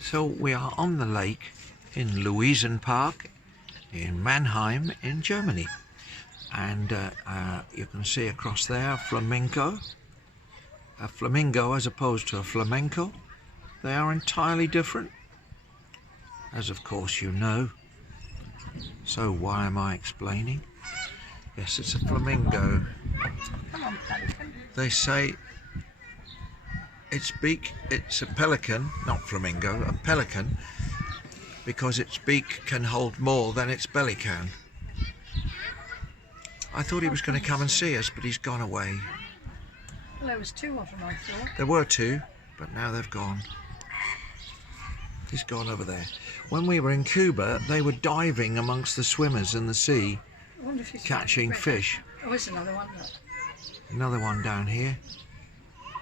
So we are on the lake in Luesenpark in Mannheim in Germany, and you can see across there a flamingo as opposed to a flamenco. They are entirely different, as of course you know, so why am I explaining? Yes, it's a flamingo. Come on, Pelican. They say it's a pelican, not flamingo, a pelican, because its beak can hold more than its belly can. I thought he was going to come and see us, but he's gone away. Well, there was two of them, I thought. There were two, but now they've gone. He's gone over there. When we were in Cuba, they were diving amongst the swimmers in the sea, I wonder if he's catching fish. Oh, there's another one. Look. Another one down here.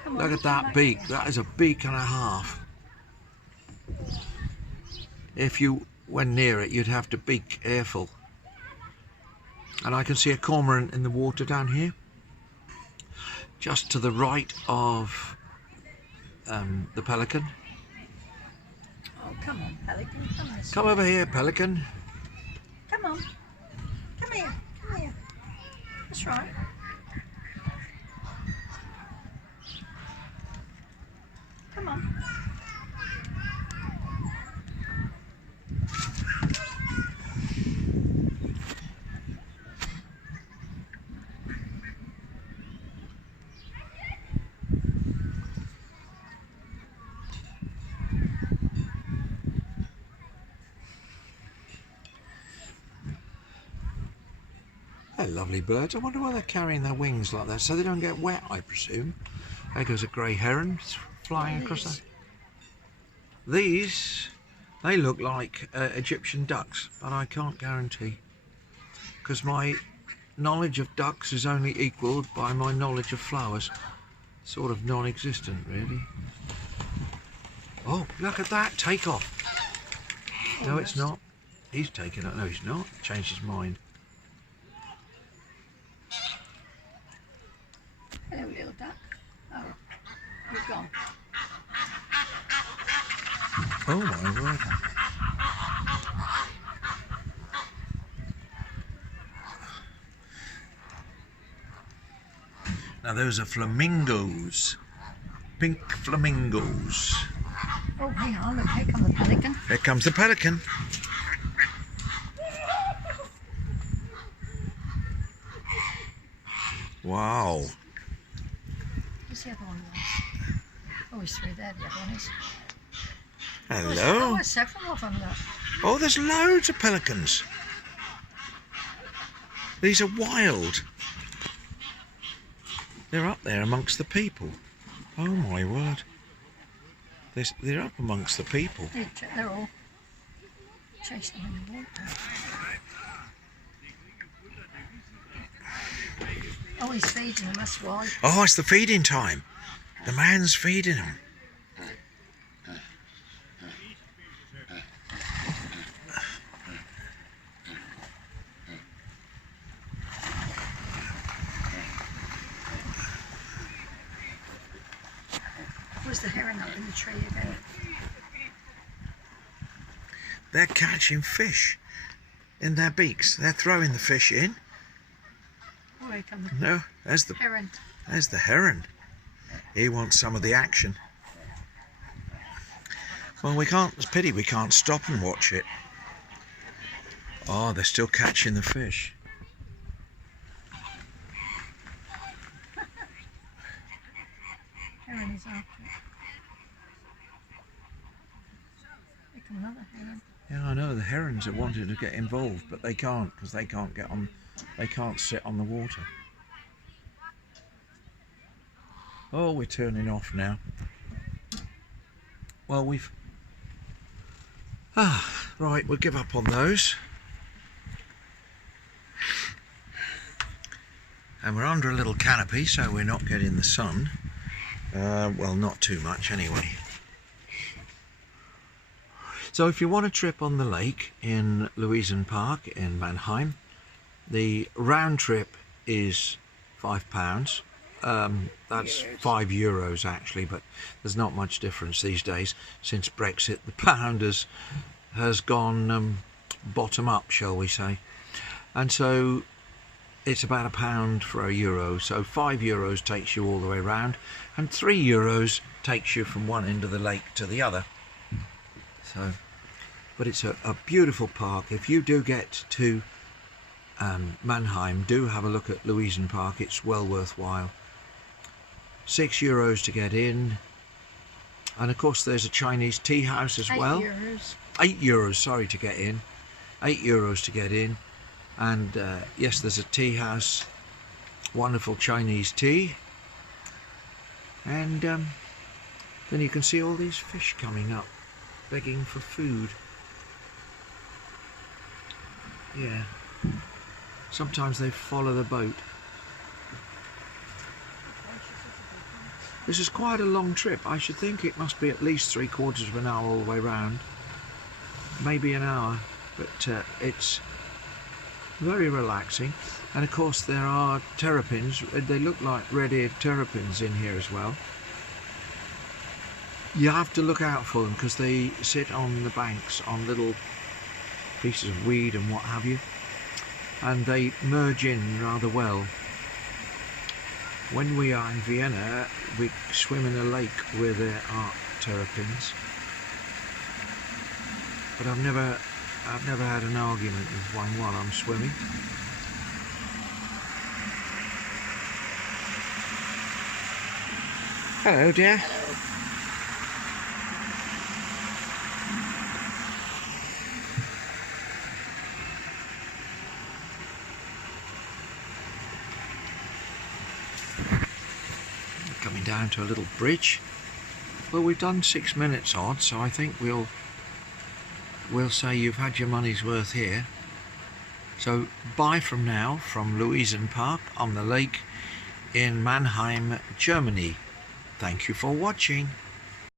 Come on, Look at that beak. That is a beak and a half. If you went near it, you'd have to be careful. And I can see a cormorant in the water down here, just to the right of the pelican. Oh, come on, Pelican. Come over here, pelican. Come on. Come here. Come here. That's right. Come on. They're lovely birds. I wonder why they're carrying their wings like that, so they don't get wet, I presume. There goes a grey heron flying across there. These, they look like Egyptian ducks, but I can't guarantee, because my knowledge of ducks is only equalled by my knowledge of flowers. Sort of non-existent, really. Oh, look at that, take off. No, it's not. He's taken it. No, he's not. Changed his mind. Hello, little duck. Oh, he's gone. Oh my word. Now those are flamingos. Pink flamingos. Oh, hang on, look, here comes the pelican. Here comes the pelican. Wow. Where's the other one? Oh, he's through there, the other one is. Hello. Oh, there's several of them, look. Oh, there's loads of pelicans. These are wild. They're up there amongst the people. Oh my word. They're up amongst the people. They're all chasing them in the water. Oh, he's feeding them, that's why. Oh, it's the feeding time. The man's feeding them. Where's the heron up in the tree again? They're catching fish in their beaks. They're throwing the fish in. Oh, here comes the No, there's the heron. There's the heron. He wants some of the action. Well, we can't. It's a pity we can't stop and watch it. Oh, they're still catching the fish. Heron is after it. Here comes another heron. Yeah, I know the herons are wanting to get involved, but they can't because they can't get on. They can't sit on the water. Oh, we're turning off now. Well, right, we'll give up on those. And we're under a little canopy, so we're not getting the sun. Well, not too much anyway. So if you want a trip on the lake in Luesenpark in Mannheim, the round trip is £5. That's €5 actually, but there's not much difference these days since Brexit. The pound has gone bottom up, shall we say, and so it's about £1 for €1. So €5 takes you all the way around, and €3 takes you from one end of the lake to the other. So, but it's a beautiful park. If you do get to Mannheim, do have a look at Luesenpark. It's well worthwhile. €6 to get in, and of course there's a Chinese tea house as well. €8, sorry, to get in. €8 to get in, and yes, there's a tea house, wonderful Chinese tea, and then you can see all these fish coming up, begging for food. Yeah, sometimes they follow the boat. This is quite a long trip. I should think it must be at least 3/4 of an hour all the way round, maybe an hour, but it's very relaxing. And of course there are terrapins. They look like red-eared terrapins in here as well. You have to look out for them because they sit on the banks on little pieces of weed and what have you, and they merge in rather well. When we are in Vienna, we swim in a lake where there are terrapins, but I've never had an argument with one while I'm swimming. Hello, dear. Coming down to a little bridge. Well, we've done 6 minutes odd, so I think we'll say you've had your money's worth here. So bye from now from Luesenpark on the lake in Mannheim, Germany. Thank you for watching.